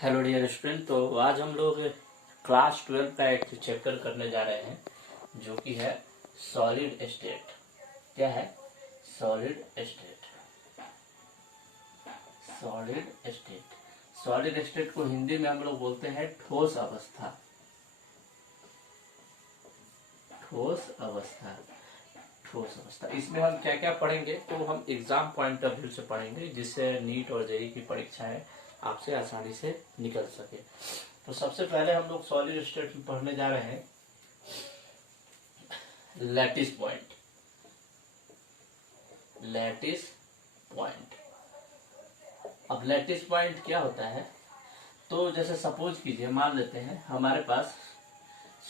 Hello dear student. तो आज हम लोग क्लास 12 का एक चैप्टर करने जा रहे हैं जो कि है सॉलिड स्टेट। क्या है? Solid state. Solid state. Solid state को हिंदी में हम लोग बोलते हैं ठोस अवस्था। ठोस अवस्था। ठोस अवस्था। इसमें हम क्या क्या पढ़ेंगे तो हम एग्जाम पॉइंट ऑफ व्यू से पढ़ेंगे, जिससे नीट और जेईई की परीक्षाएं आपसे आसानी से निकल सके। तो सबसे पहले हम लोग सॉलिड स्टेट में पढ़ने जा रहे हैं लैटिस पॉइंट। Lattice point. अब लैटिस पॉइंट क्या होता है? तो जैसे सपोज कीजिए, मान लेते हैं हमारे पास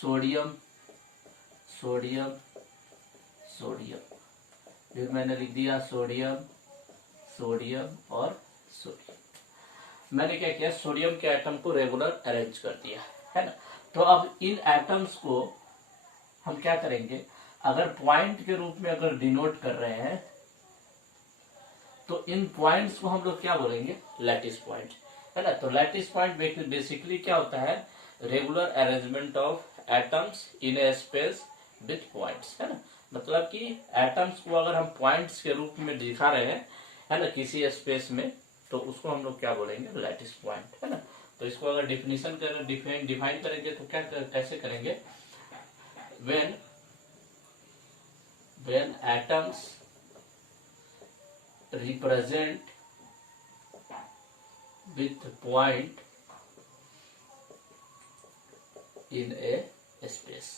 सोडियम सोडियम सोडियम, फिर मैंने लिख दिया सोडियम सोडियम और सोडियम। मैंने क्या किया, सोडियम के एटम को रेगुलर अरेंज कर दिया है ना। तो अब इन एटम्स को हम क्या करेंगे, अगर पॉइंट के रूप में अगर डिनोट कर रहे हैं तो इन पॉइंट्स को हम लोग क्या बोलेंगे, लैटिस पॉइंट, है ना। तो लैटिस पॉइंट बेसिकली क्या होता है, regular arrangement of atoms in A space with points, है ना। मतलब कि एटम्स को अगर हम पॉइंट्स के रूप में दिखा रहे हैं, है ना, किसी स्पेस में, तो उसको हम लोग क्या बोलेंगे, लैटिस पॉइंट, है ना। तो इसको अगर डिफाइन करेंगे तो क्या कैसे करेंगे, when atoms represent with point in a space,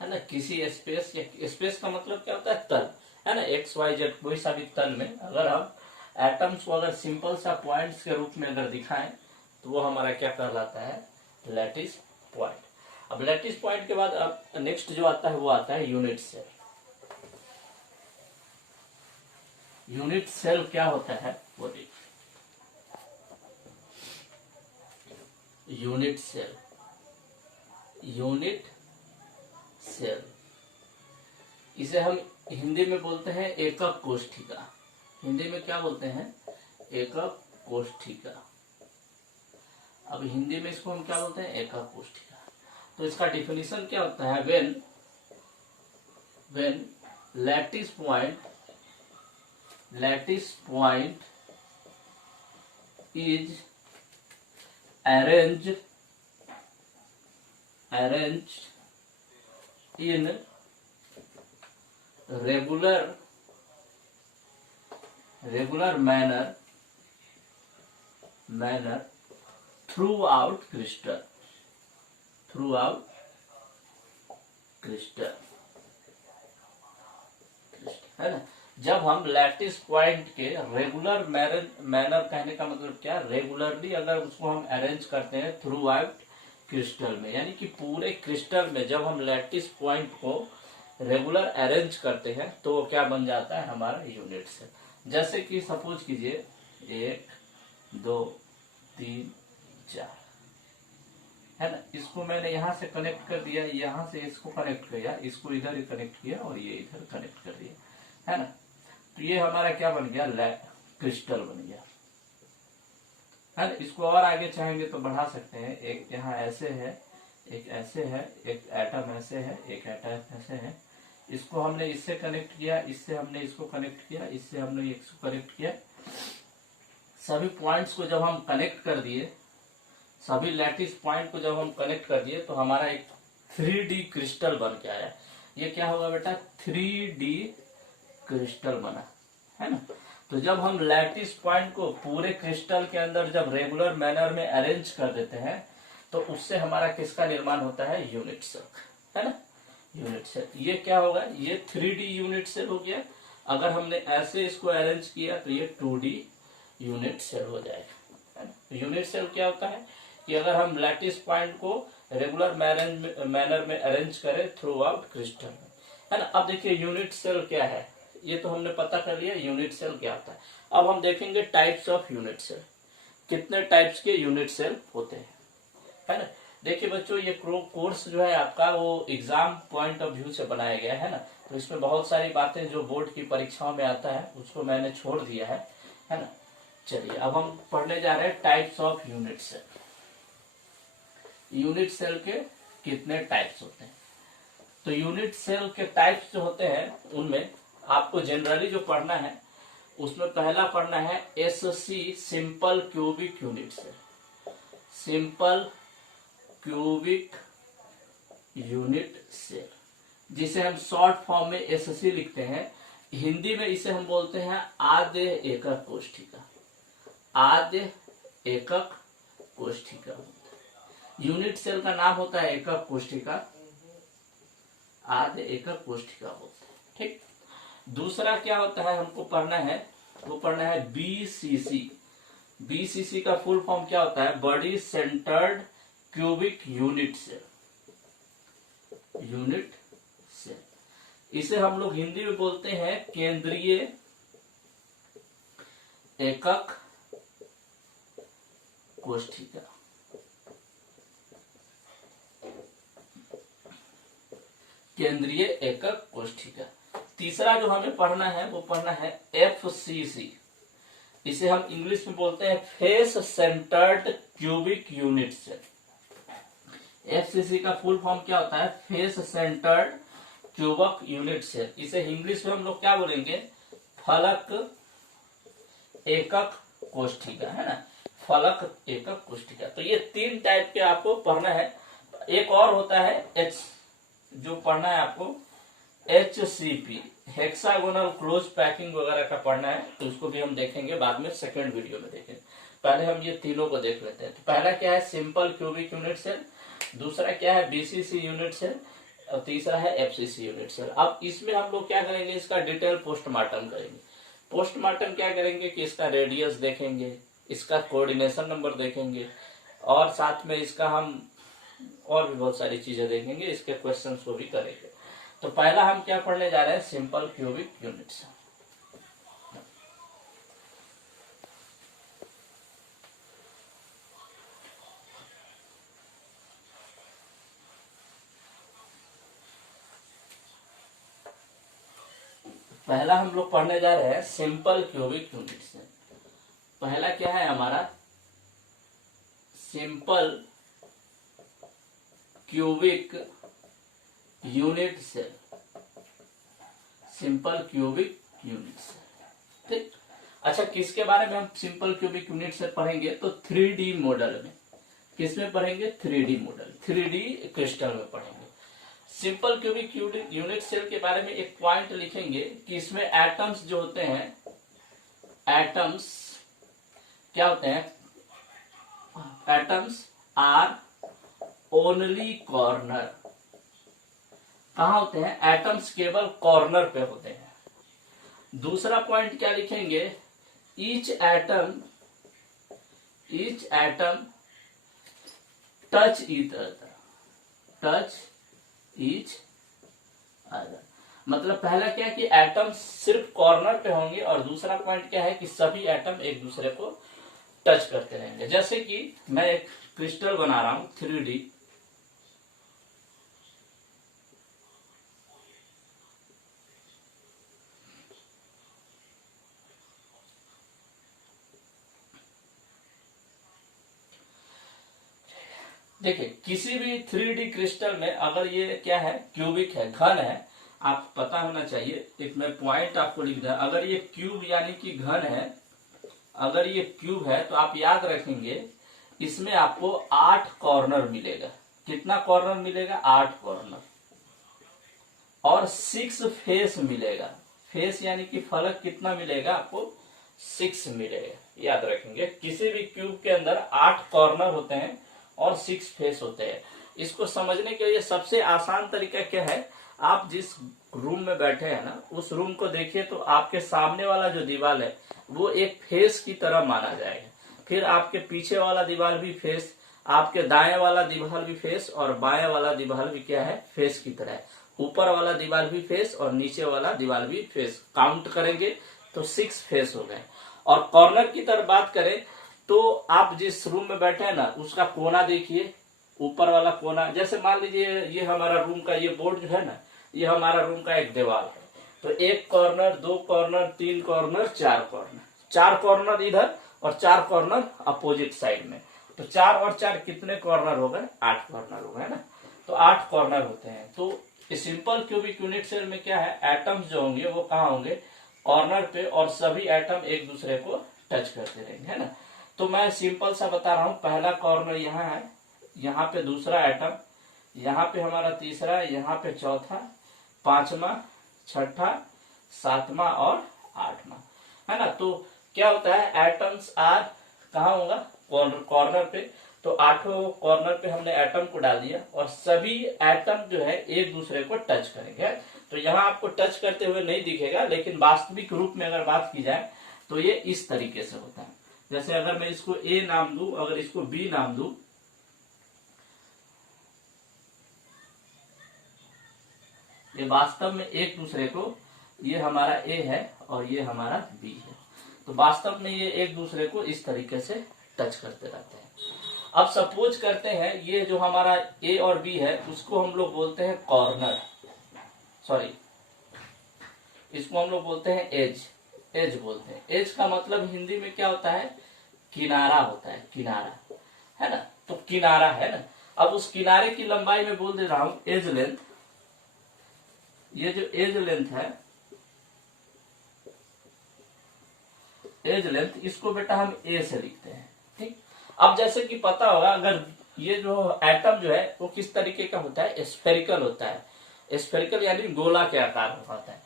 है ना, किसी स्पेस, या स्पेस का मतलब क्या होता है, तल, है ना, एक्स वाई जेड कोई सा भी तल में अगर हम एटम्स को अगर सिंपल सा पॉइंट्स के रूप में अगर दिखाएं तो वो हमारा क्या कहलाता है, लैटिस पॉइंट। अब लैटिस पॉइंट के बाद अब नेक्स्ट जो आता है वो आता है यूनिट सेल। यूनिट सेल क्या होता है वो देखिए। Unit cell. यूनिट सेल, इसे हम हिंदी में बोलते हैं एकक कोष्ठिका। हिंदी में क्या बोलते हैं, एकक कोष्ठिका। अब हिंदी में इसको हम क्या बोलते हैं, एकक कोष्ठिका। तो इसका डिफिनीशन क्या होता है, when lattice point is arranged in regular manner throughout crystal, है ना। जब हम लैटिस पॉइंट के रेगुलर मैनर कहने का मतलब क्या, रेगुलरली अगर उसको हम अरेंज करते हैं थ्रू आउट क्रिस्टल में, यानी कि पूरे क्रिस्टल में जब हम लैटिस पॉइंट को रेगुलर अरेंज करते हैं तो वो क्या बन जाता है, हमारा यूनिट सेल। जैसे कि सपोज कीजिए 1 2 3 4, है ना, इसको मैंने यहां से कनेक्ट कर दिया, यहां से इसको कनेक्ट किया, इसको इधर ही कनेक्ट किया और ये इधर कनेक्ट कर दिया, है ना। तो ये हमारा क्या बन गया, क्रिस्टल बन गया, है ना। इसको और आगे चाहेंगे तो बढ़ा सकते हैं, एक यहाँ ऐसे है, एक ऐसे है, एक एटम ऐसे है, एक एटम ऐसे है। इसको हमने इससे कनेक्ट किया, इससे हमने इसको कनेक्ट किया, इससे हमने इसको कनेक्ट किया। सभी पॉइंट्स को जब हम कनेक्ट कर दिए, सभी लैटिस पॉइंट को जब हम कनेक्ट कर दिए तो हमारा एक 3D क्रिस्टल बन के आया। ये क्या होगा बेटा, 3D क्रिस्टल बना, है ना। तो जब हम लैटिस पॉइंट को पूरे क्रिस्टल के अंदर जब रेगुलर मैनर में अरेंज कर देते हैं तो उससे हमारा किसका निर्माण होता है, यूनिट सेल, है ना, यूनिट सेल। ये क्या होगा, ये 3D यूनिट सेल हो गया। अगर हमने ऐसे इसको अरेंज किया तो ये 2D यूनिट सेल हो जाएगा, है ना। यूनिट सेल क्या होता है कि अगर हम लैटिस पॉइंट को रेगुलर मैनर में अरेंज करें थ्रू आउट क्रिस्टल, है ना। अब देखिए यूनिट सेल क्या है, ये तो हमने पता कर लिया यूनिट सेल क्या होता है। अब हम देखेंगे टाइप्स ऑफ यूनिट सेल, कितने टाइप्स के यूनिट सेल होते हैं, है ना। देखिए बच्चों, ये कोर्स जो है आपका वो एग्जाम पॉइंट ऑफ व्यू से बनाया गया है ना। तो इसमें बहुत सारी बातें जो बोर्ड की परीक्षाओं में आता है उसको मैंने छोड़ दिया है ना। चलिए अब हम पढ़ने जा रहे हैं types of unit cell. Unit cell के कितने टाइप्स होते हैं। तो यूनिट सेल के टाइप्स जो होते हैं उनमें आपको जनरली जो पढ़ना है उसमें पहला पढ़ना है SC, simple cubic unit cell. Simple cubic unit cell, जिसे हम शॉर्ट फॉर्म में एससी लिखते हैं। हिंदी में इसे हम बोलते हैं आद्य एकक कोष्ठिका। आद्य एकक कोष्ठिका यूनिट सेल का नाम होता है एकक कोष्ठिका, आद्य एकक कोष्ठिका बोलते हैं। ठीक, दूसरा क्या होता है हमको पढ़ना है, वो पढ़ना है बीसीसी। बीसीसी का फुल फॉर्म क्या होता है, body centred cubic unit cell. Unit cell इसे हम लोग हिंदी में बोलते हैं केंद्रीय एकक कोष्ठिका। केंद्रीय एकक कोष्ठिका। तीसरा जो हमें पढ़ना है वो पढ़ना है एफसीसी। इसे हम इंग्लिश में बोलते हैं face centred cubic unit cell. FCC का फुल फॉर्म क्या होता है, face centred cubic unit cell. इसे इंग्लिश में हम लोग क्या बोलेंगे, फलक एकक कोष्ठिका, है ना, फलक एकक कोष्ठिका। तो ये तीन टाइप के आपको पढ़ना है। एक और होता है एच, जो पढ़ना है आपको HCP, हेक्सागोनल क्लोज पैकिंग वगैरह का पढ़ना है। तो उसको भी हम देखेंगे बाद में, सेकंड वीडियो में देखेंगे। पहले हम ये तीनों को देख लेते हैं। तो पहला क्या है सिंपल क्यूबिक यूनिट सेल, दूसरा क्या है बीसीसी यूनिट सेल, और तीसरा है एफसीसी यूनिट सेल। अब इसमें हम लोग क्या करेंगे, इसका डिटेल पोस्टमार्टम करेंगे। पोस्टमार्टम क्या करेंगे कि इसका रेडियस देखेंगे, इसका कोऑर्डिनेशन नंबर देखेंगे, और साथ में इसका हम और भी बहुत सारी चीजें देखेंगे, इसके क्वेश्चंस को भी करेंगे। तो पहला हम क्या पढ़ने जा रहे हैं, सिंपल क्यूबिक यूनिट सेल। पहला हम लोग पढ़ने जा रहे हैं सिंपल क्यूबिक यूनिट सेल। पहला क्या है हमारा, simple cubic unit cell. Simple cubic unit cell, ठीक। अच्छा, किसके बारे में हम सिंपल क्यूबिक यूनिट सेल पढ़ेंगे, तो 3D मॉडल में। किसमें पढ़ेंगे, 3D मॉडल, 3D क्रिस्टल में पढ़ेंगे। सिंपल क्यूबिक यूनिट सेल के बारे में एक पॉइंट लिखेंगे कि इसमें एटम्स जो होते हैं, एटम्स क्या होते हैं, एटम्स आर ओनली कॉर्नर। कहा होते हैं, एटम्स केवल कॉर्नर पे होते हैं। दूसरा पॉइंट क्या लिखेंगे, each atom touch each other, touch each other. मतलब पहला क्या है कि एटम्स सिर्फ कॉर्नर पे होंगे, और दूसरा पॉइंट क्या है कि सभी एटम एक दूसरे को टच करते रहेंगे। जैसे कि मैं एक क्रिस्टल बना रहा हूं 3D, देखिए किसी भी 3D क्रिस्टल में अगर ये क्या है, क्यूबिक है, घन है, आप पता होना चाहिए। एक मैं पॉइंट आपको लिख दिया, अगर ये क्यूब यानी कि घन है, अगर ये क्यूब है तो आप याद रखेंगे इसमें आपको 8 कॉर्नर मिलेगा। कितना कॉर्नर मिलेगा, 8 कॉर्नर, और 6 फेस मिलेगा। फेस यानी कि फलक कितना मिलेगा आपको, 6 मिलेगा। याद रखेंगे किसी भी क्यूब के अंदर 8 कॉर्नर होते हैं और 6 फेस होते हैं। इसको समझने के लिए सबसे आसान तरीका क्या है, आप जिस रूम में बैठे हैं ना, उस रूम को देखिए तो आपके सामने वाला जो दीवार है वो एक फेस की तरह माना जाएगा। फिर आपके पीछे वाला दीवार भी फेस, आपके दाएं वाला दीवार भी फेस, और बाएं वाला दीवार भी क्या है, फेस की तरह है। ऊपर वाला दीवार भी फेस और नीचे वाला दीवार भी फेस। काउंट करेंगे तो 6 फेस हो गए। और कॉर्नर की तरफ बात करें तो आप जिस रूम में बैठे हैं ना, उसका कोना देखिए, ऊपर वाला कोना। जैसे मान लीजिए ये हमारा रूम का ये बोर्ड जो है ना, ये हमारा रूम का एक दीवार है। तो 1 corner, 2 corner, 3 corner, 4 corner, 4 corner इधर और 4 कॉर्नर अपोजिट साइड में। तो 4 और 4 कितने कॉर्नर हो गए? 8 कॉर्नर हो गए ना। तो 8 कॉर्नर होते हैं। तो सिंपल क्यूबिक यूनिट सेल में क्या है, एटम्स जो होंगे वो कहाँ होंगे? कॉर्नर पे, और सभी एटम एक दूसरे को टच करते रहेंगे, है ना। तो मैं सिंपल सा बता रहा हूं, पहला कॉर्नर यहाँ है, यहाँ पे दूसरा एटम, यहाँ पे हमारा तीसरा, यहाँ पे चौथा, पांचवा, छठा, सातवां और आठवां, है ना। तो क्या होता है, एटम्स आर कहाँ होगा? कॉर्नर पे। तो 8 कॉर्नर पे हमने एटम को डाल दिया और सभी एटम जो है एक दूसरे को टच करेंगे। तो यहाँ आपको टच करते हुए नहीं दिखेगा, लेकिन वास्तविक रूप में अगर बात की जाए तो ये इस तरीके से होता है। जैसे अगर मैं इसको ए नाम दूं, अगर इसको बी नाम दूं, ये वास्तव में एक दूसरे को, ये हमारा ए है और ये हमारा बी है, तो वास्तव में ये एक दूसरे को इस तरीके से टच करते रहते हैं। अब सपोज करते हैं ये जो हमारा ए और बी है उसको हम लोग बोलते हैं कॉर्नर, सॉरी इसको हम लोग बोलते हैं एज, एज बोलते हैं। एज का मतलब हिंदी में क्या होता है? किनारा होता है, किनारा, है ना। तो किनारा है ना। अब उस किनारे की लंबाई में बोल दे रहा हूं एज लेंथ। ये जो एज लेंथ है, एज लेंथ, इसको बेटा हम ए से लिखते हैं, ठीक। अब जैसे कि पता होगा, अगर ये जो एटम जो है वो किस तरीके का होता है? स्फेरिकल होता है। स्फेरिकल यानी गोला के आकार का होता है।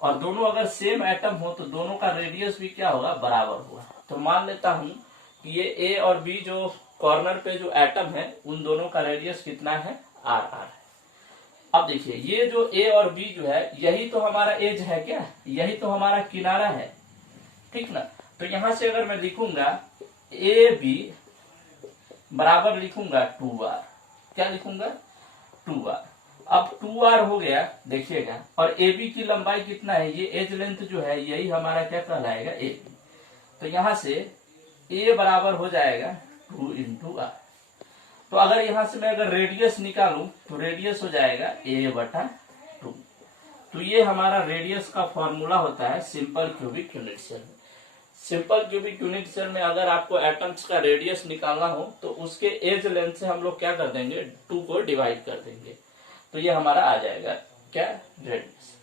और दोनों अगर सेम एटम हो तो दोनों का रेडियस भी क्या होगा? बराबर होगा। तो मान लेता हूं कि ये ए और बी जो कॉर्नर पे जो एटम है उन दोनों का रेडियस कितना है? आर आर है। अब देखिए ये जो ए और बी जो है यही तो हमारा एज है, क्या यही तो हमारा किनारा है, ठीक ना। तो यहां से अगर मैं लिखूंगा ए बी बराबर लिखूंगा 2r, क्या लिखूंगा? 2r। अब 2r हो गया, देखिएगा, और ए बी की लंबाई कितना है? ये एज लेंथ जो है यही हमारा क्या कहलाएगा? A B. तो यहां से ए बराबर हो जाएगा 2 इंटू आर। तो अगर यहां से मैं अगर रेडियस निकालूं तो रेडियस हो जाएगा a/2। तो ये हमारा रेडियस का फॉर्मूला होता है सिंपल क्यूबिक यूनिट सेल में। सिंपल क्यूबिक यूनिट सेल में अगर आपको एटम्स का रेडियस निकालना हो तो उसके एज लेंथ से हम लोग क्या कर देंगे? 2 को डिवाइड कर देंगे, तो ये हमारा आ जाएगा क्या? रेडियस।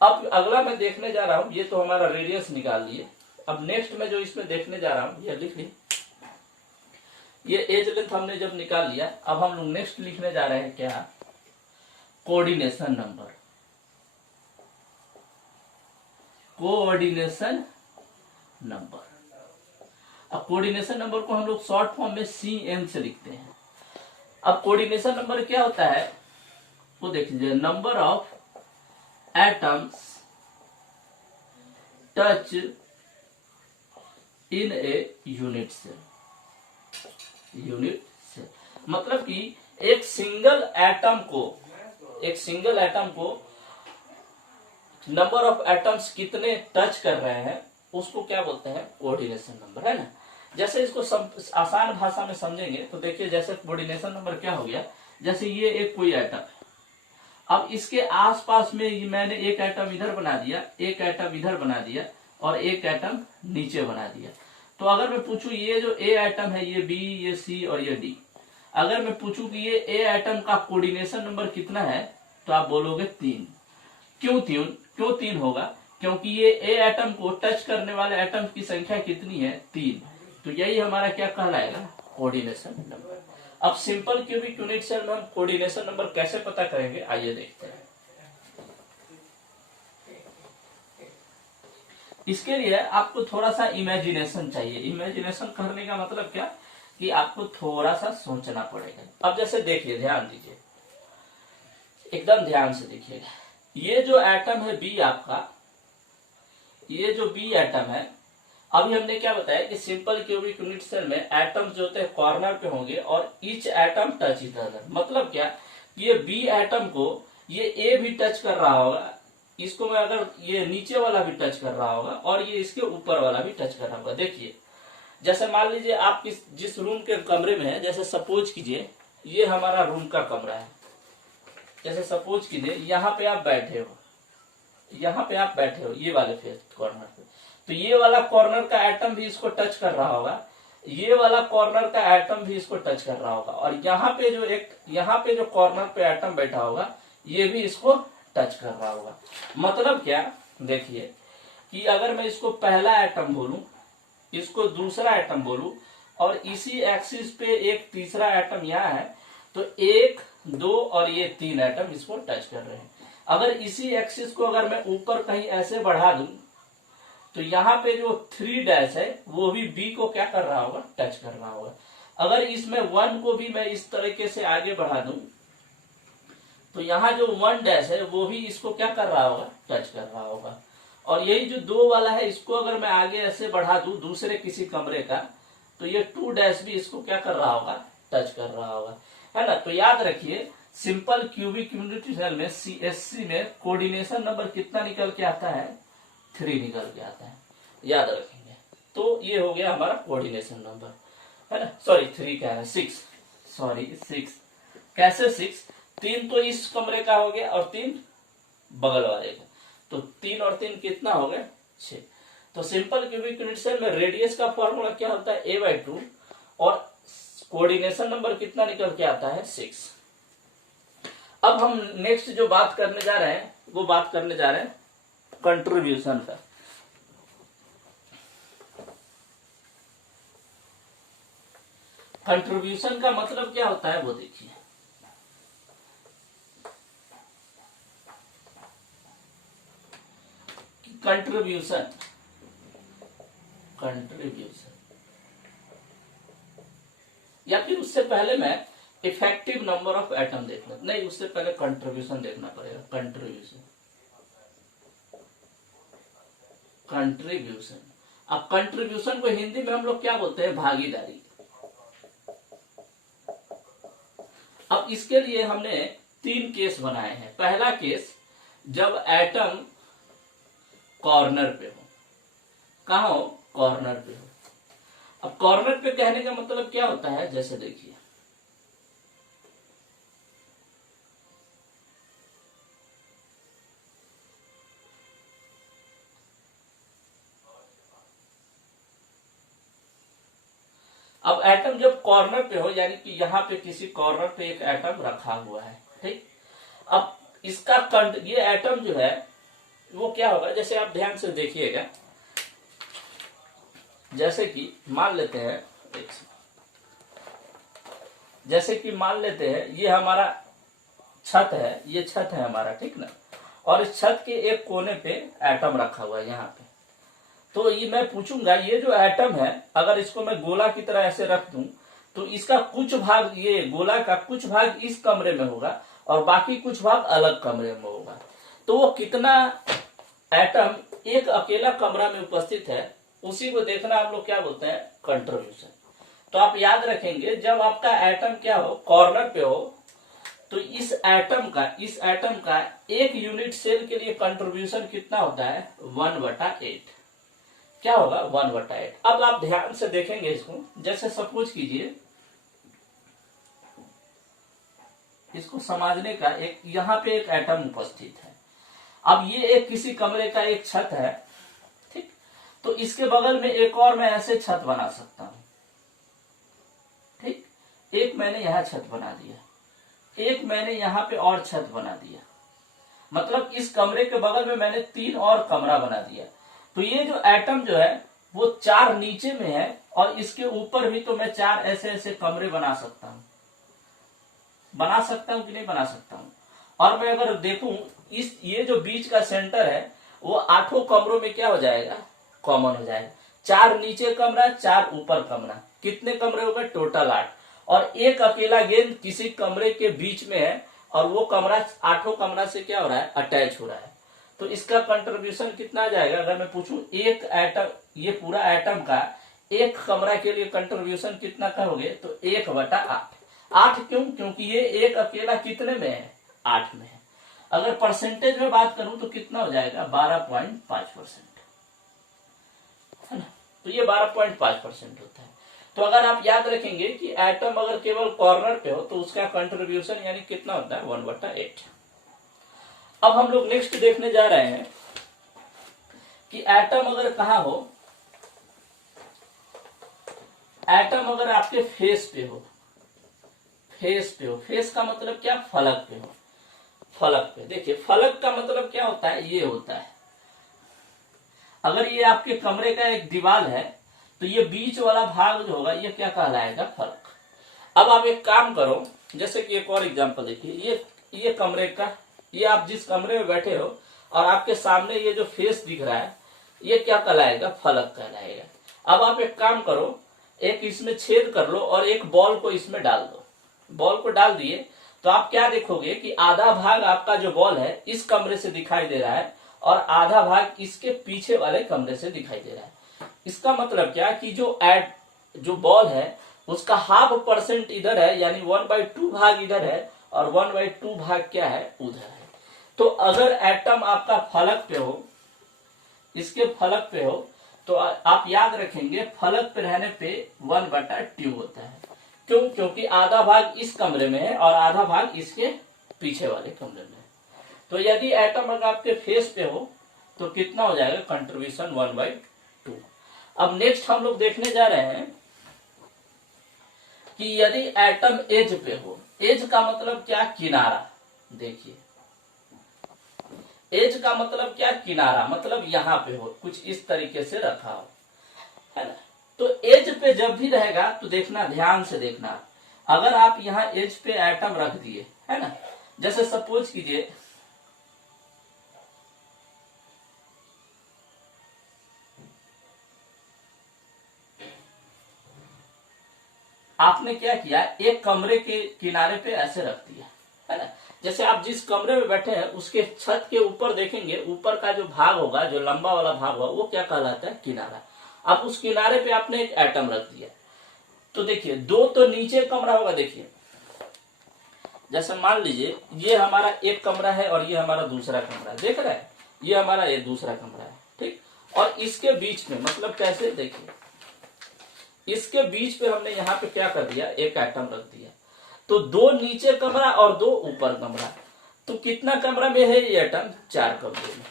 अब अगला मैं देखने जा रहा हूं, ये तो हमारा रेडियस निकाल लिए। अब नेक्स्ट में जो इसमें देखने जा रहा हूं, ये लिख ली, ये एज लेंथ हमने जब निकाल लिया, अब हम लोग नेक्स्ट लिखने जा रहे हैं क्या? Coordination number. Coordination number. अब कोऑर्डिनेशन नंबर को हम लोग शॉर्ट फॉर्म में CN से लिखते हैं। अब कोऑर्डिनेशन नंबर क्या होता है वो देख लीजिए, number of atoms touch in a unit cell. Unit cell मतलब कि एक सिंगल एटम को नंबर ऑफ एटम्स कितने टच कर रहे हैं उसको क्या बोलते हैं? कोऑर्डिनेशन नंबर, है ना। जैसे इसको आसान भाषा में समझेंगे तो देखिए, जैसे कोऑर्डिनेशन नंबर क्या हो गया, जैसे ये एक कोई एटम है, अब इसके आसपास में मैंने एक एटम इधर बना दिया, एक एटम इधर बना दिया और एक एटम नीचे बना दिया। तो अगर मैं पूछूं ये जो ए एटम है, ये बी, ये सी और ये डी, अगर मैं पूछूं कि ये ए एटम का कोऑर्डिनेशन नंबर कितना है तो आप बोलोगे 3। क्यों 3 होगा? क्योंकि ये ए एटम को टच करने वाले एटम की संख्या कितनी है? 3। तो यही हमारा क्या कहलाएगा? Coordination number. अब सिंपल क्यूबिक यूनिट सेल में हम कोऑर्डिनेशन नंबर कैसे पता करेंगे, आइए देखते हैं। इसके लिए आपको थोड़ा सा इमेजिनेशन चाहिए। इमेजिनेशन करने का मतलब क्या कि आपको थोड़ा सा सोचना पड़ेगा। अब जैसे देखिए, ध्यान दीजिए, एकदम ध्यान से देखिएगा, ये जो एटम है बी आपका, ये जो बी एटम है, अभी हमने क्या बताया कि सिंपल क्यूबिक यूनिट सेल में एटम्स जो होते हैं कॉर्नर पे होंगे और each atom touch each other. मतलब क्या, ये बी एटम को ये ए भी टच कर रहा होगा, इसको मैं अगर ये नीचे वाला भी टच कर रहा होगा और ये इसके ऊपर वाला भी टच कर रहा होगा। देखिए, जैसे मान लीजिए आप जिस रूम के कमरे में है, जैसे सपोज कीजिए ये हमारा रूम का कमरा है, जैसे सपोज कीजिए यहाँ पे आप बैठे हो, यहाँ पे आप बैठे हो ये वाले फेस कॉर्नर पे, तो ये वाला कॉर्नर का एटम भी इसको टच कर रहा होगा ये वाला कॉर्नर का एटम भी इसको टच कर रहा होगा, और यहाँ पे जो कॉर्नर पे एटम बैठा होगा ये भी इसको टच कर रहा होगा। मतलब क्या, देखिए कि अगर मैं इसको पहला एटम बोलूं, इसको दूसरा एटम बोलूं, और इसी एक्सिस पे एक तीसरा एटम यहाँ है, तो 1, 2 और ये 3 एटम इसको टच कर रहे हैं। अगर इसी एक्सिस को अगर मैं ऊपर कहीं ऐसे बढ़ा दूं, तो यहाँ पे जो 3 डैश है वो भी बी को क्या कर रहा होगा, टच कर रहा होगा। अगर इसमें 1 को भी मैं इस तरीके से आगे बढ़ा दूं, तो यहाँ जो 1 डैश है वो भी इसको क्या कर रहा होगा, टच कर रहा होगा। और यही जो 2 वाला है, इसको अगर मैं आगे ऐसे बढ़ा दूं दूसरे किसी कमरे का, तो ये 2 डैश भी इसको क्या कर रहा होगा, टच कर रहा होगा, है ना। तो याद रखिए, सिंपल क्यूबिक यूनिट सेल में CSC में कोऑर्डिनेशन नंबर कितना निकल के आता है, 3 निकल के आता है, याद रखेंगे। तो ये हो गया हमारा कोऑर्डिनेशन नंबर, है ना। सॉरी 3 क्या है, 6, सॉरी 6। कैसे 6? 3 तो इस कमरे का हो गया और 3 बगल वाले का, तो 3 और 3 कितना हो गया, 6। तो सिंपल क्यूबिक यूनिट सेल में रेडियस का फॉर्मूला क्या होता है, a/2, और कोऑर्डिनेशन नंबर कितना निकल के आता है, 6। अब हम नेक्स्ट जो बात करने जा रहे हैं, वो बात करने जा रहे हैं कंट्रीब्यूशन का। कंट्रीब्यूशन का मतलब क्या होता है वो देखिए। कंट्रीब्यूशन या फिर उससे पहले मैं इफेक्टिव नंबर ऑफ एटम देखना, नहीं उससे पहले कंट्रीब्यूशन देखना पड़ेगा। कंट्रीब्यूशन अब कंट्रीब्यूशन को हिंदी में हम लोग क्या बोलते हैं, भागीदारी। अब इसके लिए हमने 3 केस बनाए हैं। पहला केस, जब एटम कॉर्नर पे हो, कहा हो, कॉर्नर पे हो। अब कॉर्नर पे कहने का मतलब क्या होता है, जैसे देखिए अब एटम जब कॉर्नर पे हो, यानी कि यहाँ पे किसी कॉर्नर पे एक एटम रखा हुआ है, ठीक। अब इसका ये एटम जो है वो क्या होगा, जैसे आप ध्यान से देखिएगा, जैसे कि मान लेते हैं, जैसे कि मान लेते हैं ये हमारा छत है, ये छत है हमारा, ठीक ना। और इस छत के एक कोने पे एटम रखा हुआ है यहाँ पे। तो ये मैं पूछूंगा, ये जो एटम है अगर इसको मैं गोला की तरह ऐसे रख दूं, तो इसका कुछ भाग, ये गोला का कुछ भाग इस कमरे में होगा और बाकी कुछ भाग अलग कमरे में होगा। तो वो कितना एटम एक अकेला कमरा में उपस्थित है, उसी को देखना हम लोग क्या बोलते हैं, कंट्रीब्यूशन। तो आप याद रखेंगे, जब आपका एटम क्या हो, कॉर्नर पे हो, तो इस एटम का एक यूनिट सेल के लिए कंट्रीब्यूशन कितना होता है, 1/8। क्या होगा, 1/8। अब आप ध्यान से देखेंगे इसको, जैसे सपोज कीजिए, इसको समझने का, एक यहाँ पे एक एटम उपस्थित है। अब ये एक किसी कमरे का एक छत है, ठीक। तो इसके बगल में एक और मैं ऐसे छत बना सकता हूं, ठीक। एक मैंने यहां छत बना दिया, एक मैंने यहाँ पे और छत बना दिया, मतलब इस कमरे के बगल में मैंने 3 और कमरा बना दिया। तो ये जो एटम जो है वो 4 नीचे में है, और इसके ऊपर भी तो मैं 4 ऐसे ऐसे कमरे बना सकता हूं कि नहीं बना सकता हूं। और मैं अगर देखूं, ये जो बीच का सेंटर है वो 8 कमरों में क्या हो जाएगा, कॉमन हो जाएगा। 4 नीचे कमरा, 4 ऊपर कमरा, कितने कमरे हो गए, टोटल 8। और एक अकेला गेंद किसी कमरे के बीच में है, और वो कमरा 8 कमरा से क्या हो रहा है, अटैच हो रहा है। तो इसका कंट्रीब्यूशन कितना आ जाएगा, अगर मैं पूछूं एक एटम, ये पूरा एटम का एक कमरा के लिए कंट्रीब्यूशन कितना करोगे, तो 1/8। 8 क्यों, क्योंकि ये एक अकेला कितने में है, 8 में है। अगर परसेंटेज में बात करूं तो कितना हो जाएगा, 12.5%, है ना। तो ये 12.5% होता है। तो अगर आप याद रखेंगे कि एटम अगर केवल कॉर्नर पे हो, तो उसका कंट्रीब्यूशन यानी कितना होता है, 1/8। अब हम लोग नेक्स्ट देखने जा रहे हैं कि एटम अगर कहां हो, एटम अगर आपके फेस पे हो, फेस का मतलब क्या, फलक पे हो, फलक पे। देखिए फलक का मतलब क्या होता है, ये होता है, अगर ये आपके कमरे का एक दीवार है तो ये बीच वाला भाग जो होगा ये क्या कहलाएगा, फलक। अब आप एक काम करो, जैसे कि एक और एग्जांपल देखिए, ये कमरे का, ये आप जिस कमरे में बैठे हो और आपके सामने ये जो फेस दिख रहा है ये क्या कहलाएगा, फलक कहलाएगा। अब आप एक काम करो, एक इसमें छेद कर लो और एक बॉल को इसमें डाल दो। बॉल को डाल दिए तो आप क्या देखोगे कि आधा भाग आपका जो बॉल है इस कमरे से दिखाई दे रहा है और आधा भाग इसके पीछे वाले कमरे से दिखाई दे रहा है। इसका मतलब क्या कि जो बॉल है उसका 0.5% इधर है, यानी 1/2 भाग इधर है और 1/2 भाग क्या है, उधर है। तो अगर एटम आपका फलक पे हो, इसके फलक पे हो, तो आप याद रखेंगे फलक पे रहने पे 1/2 होता है। क्यों? क्योंकि आधा भाग इस कमरे में है और आधा भाग इसके पीछे वाले कमरे में है। तो यदि एटम अगर आपके फेस पे हो तो कितना हो जाएगा, कंट्रीब्यूशन 1/2। अब नेक्स्ट हम लोग देखने जा रहे हैं कि यदि एटम एज पे हो, एज का मतलब क्या, किनारा। देखिए एज का मतलब क्या, किनारा, मतलब यहां पे हो, कुछ इस तरीके से रखा हो, है ना। तो एज पे जब भी रहेगा तो देखना, ध्यान से देखना, अगर आप यहाँ एज पे एटम रख दिए, है ना, जैसे सपोज कीजिए आपने क्या किया, एक कमरे के किनारे पे ऐसे रख दिया, है ना। जैसे आप जिस कमरे में बैठे हैं उसके छत के ऊपर देखेंगे, ऊपर का जो भाग होगा, जो लंबा वाला भाग होगा, वो क्या कहलाता है, किनारा। अब उस किनारे पे आपने एक एटम रख दिया, तो देखिए दो तो नीचे कमरा होगा। देखिए जैसे मान लीजिए ये हमारा एक कमरा है और ये हमारा दूसरा कमरा है, देख रहा है, ये हमारा ये दूसरा कमरा है, ठीक। और इसके बीच में, मतलब कैसे, देखिए इसके बीच पे हमने यहाँ पे क्या कर दिया, एक एटम रख दिया। तो दो नीचे कमरा और दो ऊपर कमरा, तो कितना कमरा में है ये एटम, 4 कमरे में,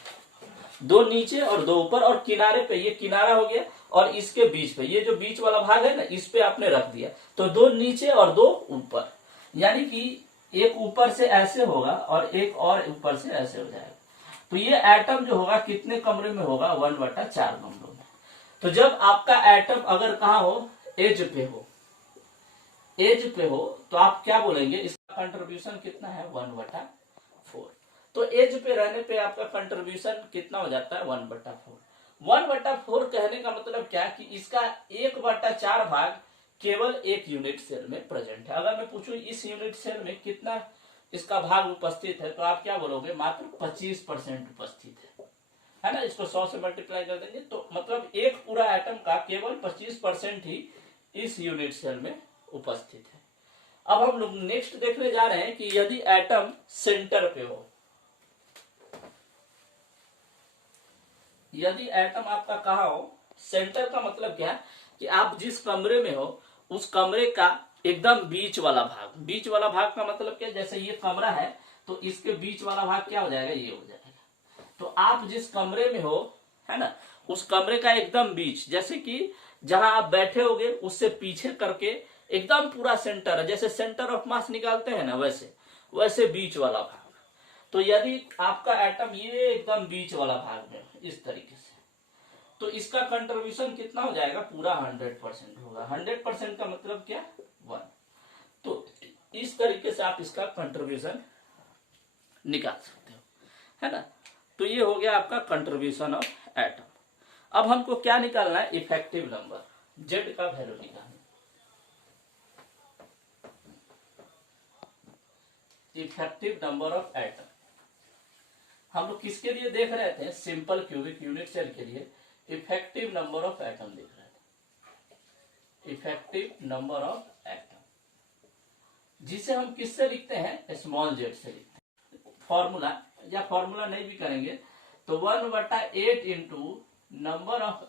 दो नीचे और दो ऊपर, और किनारे पे, ये किनारा हो गया, और इसके बीच पे, ये जो बीच वाला भाग है ना, इस पे आपने रख दिया, तो दो नीचे और दो ऊपर, यानी कि एक ऊपर से ऐसे होगा और एक और ऊपर से ऐसे हो जाएगा। तो ये एटम जो होगा कितने कमरे में होगा, 1/4 कमरों में। तो जब आपका एटम अगर कहाँ हो, एज पे हो, एज पे हो, तो आप क्या बोलेंगे, इसका कंट्रीब्यूशन कितना है, 1/4। तो एज पे रहने पे आपका कंट्रीब्यूशन कितना हो जाता है, 1/4। 1/4 कहने का मतलब क्या, कि इसका 1/4 भाग केवल एक यूनिट सेल में प्रेजेंट है। अगर मैं पूछूं इस यूनिट सेल में कितना इसका भाग उपस्थित है, तो आप क्या बोलोगे, मात्र 25% उपस्थित है ना। इसको 100 से मल्टीप्लाई कर देंगे तो मतलब एक पूरा एटम का केवल 25% ही इस यूनिट सेल में उपस्थित है। अब हम लोग नेक्स्ट देखने जा रहे हैं कि यदि एटम सेंटर पे हो, यदि एटम आपका कहा हो, सेंटर का मतलब क्या है, कि आप जिस कमरे में हो उस कमरे का एकदम बीच वाला भाग, बीच वाला भाग का मतलब क्या, जैसे ये कमरा है तो इसके बीच वाला भाग क्या हो जाएगा, ये हो जाएगा। तो आप जिस कमरे में हो, है ना, उस कमरे का एकदम बीच, जैसे कि जहां आप बैठे होगे उससे पीछे करके एकदम पूरा सेंटर है, जैसे सेंटर ऑफ मास निकालते हैं ना, वैसे बीच वाला भाग। तो यदि आपका एटम ये एकदम बीच वाला भाग में इस तरीके से, तो इसका कंट्रीब्यूशन कितना हो जाएगा, पूरा 100% होगा। 100% का मतलब क्या, 1। तो इस तरीके से आप इसका कंट्रीब्यूशन निकाल सकते हो, है ना। तो ये हो गया आपका कंट्रीब्यूशन ऑफ एटम। अब हमको क्या निकालना है, इफेक्टिव नंबर, जेड का वैल्यू निकालना। इफेक्टिव नंबर ऑफ एटम हम लोग किसके लिए देख रहे थे, सिंपल क्यूबिक यूनिट सेल के लिए इफेक्टिव नंबर ऑफ एटम देख रहे थे। इफेक्टिव नंबर ऑफ एटम, जिसे हम किससे लिखते हैं, स्मॉल जेड से लिखते हैं। फॉर्मूला, या फॉर्मूला नहीं भी करेंगे तो 1/8 इंटू नंबर ऑफ